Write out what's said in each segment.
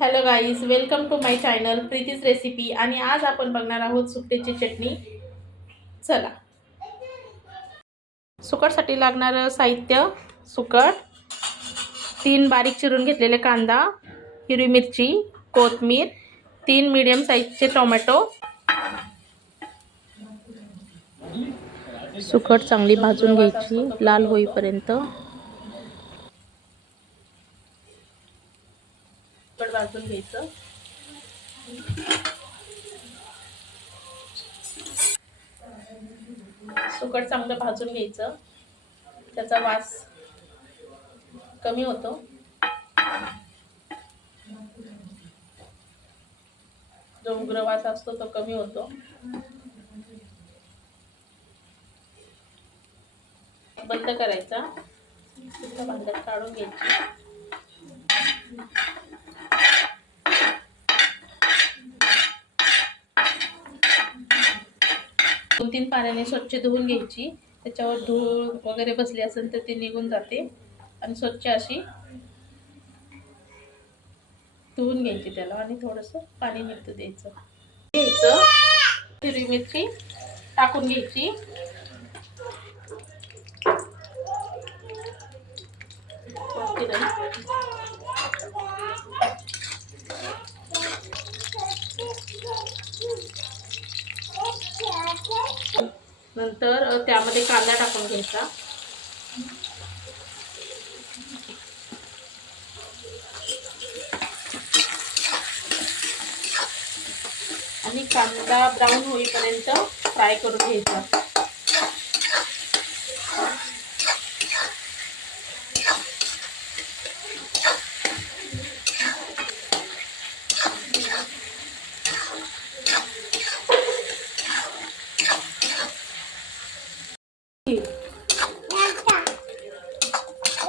Hello guys, welcome to my channel Preeti's recipe. आणि आज आपण बघणार आहोत सुकटीची चटणी. चला. सुकटसाठी लागणारं साहित्य: सुकट, 3 बारीक चिरून घेतलेले कांदा, हिरवी मिरची, कोथिंबीर, 3 मीडियम साईजचे टोमॅटो. सुकट चांगली भाजून घ्यायची लाल होईपर्यंत. सुकट भाजून घ्यायचं. सुकट चांगलं भाजून घ्यायचं, त्याचा वास कमी होतो. जो उग्र वास असतो तो कमी होतो. बंद करायचा, भांड्यात काढून घ्यायची. 2-3 पाण्याने स्वच्छ धुवून घ्यायची. त्याच्यावर धूळ वगैरे बसली असेल तर ती निघून जाते. आणि स्वच्छ अशी धुवून घ्यायची त्याला, आणि थोडंसं पाणी निघू द्यायचं. हिरवी मिरची टाकून घ्यायची. नंतर त्यामध्ये कांदा टाकून घ्यायचा. आणि कांदा ब्राऊन होईपर्यंत फ्राय करून घ्यायचा.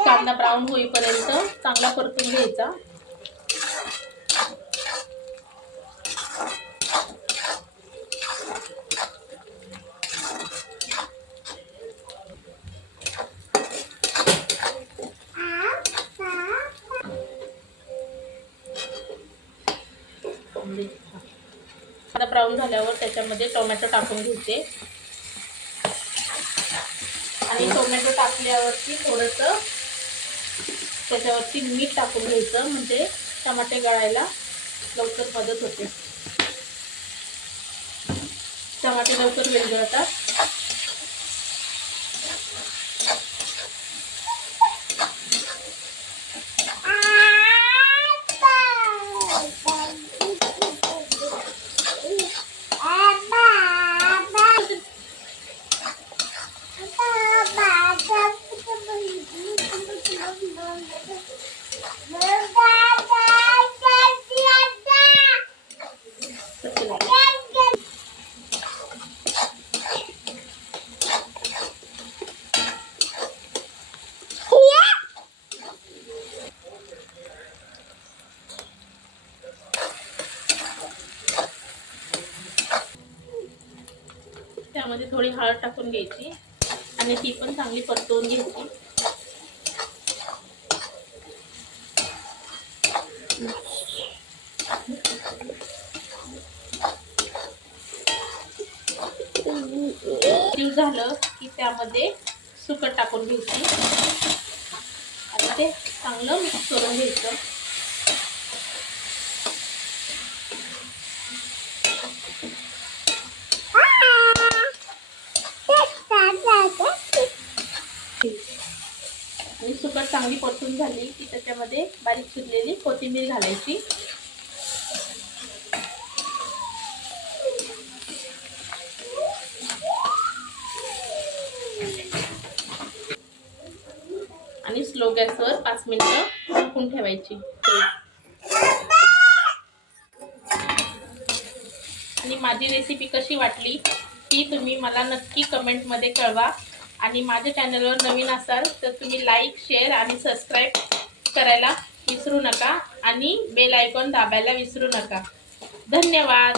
कांदा ब्राऊन होईपर्यंत चांगला परतून घ्यायचा. कांदा ब्राऊन झाल्यावर त्याच्यामध्ये टोमॅटो टाकून घ्यायचे. आणि टोमॅटो टाकल्यावरती थोडंसं त्याच्यावरती मीठ टाकून घ्यायचं, म्हणजे टमाटे गळायला लवकर मदत होते. टमाटे लवकर विरघळतात. त्यामध्ये थोडी हळद टाकून घ्यायची आणि ती पण चांगली परतवून घ्यायची. झालं की त्यामध्ये सुकट टाकून घ्यायची आणि ते चांगलं मिक्स करून घ्यायचं. आणि सुकट चांगली परतून झाली की त्याच्यामध्ये बारीक चिरलेली कोथिंबीर घालायची. आणि स्लो गॅसवर 5 मिनिटं झाकून ठेवायची. आणि माझी रेसिपी कशी वाटली ती तुम्ही मला नक्की कमेंटमध्ये कळवा. आणि माझ्या चॅनलवर नवीन असाल तर तुम्ही लाईक, शेअर आणि सबस्क्राईब करायला विसरू नका. आणि बेल आयकॉन दाबायला विसरू नका. धन्यवाद.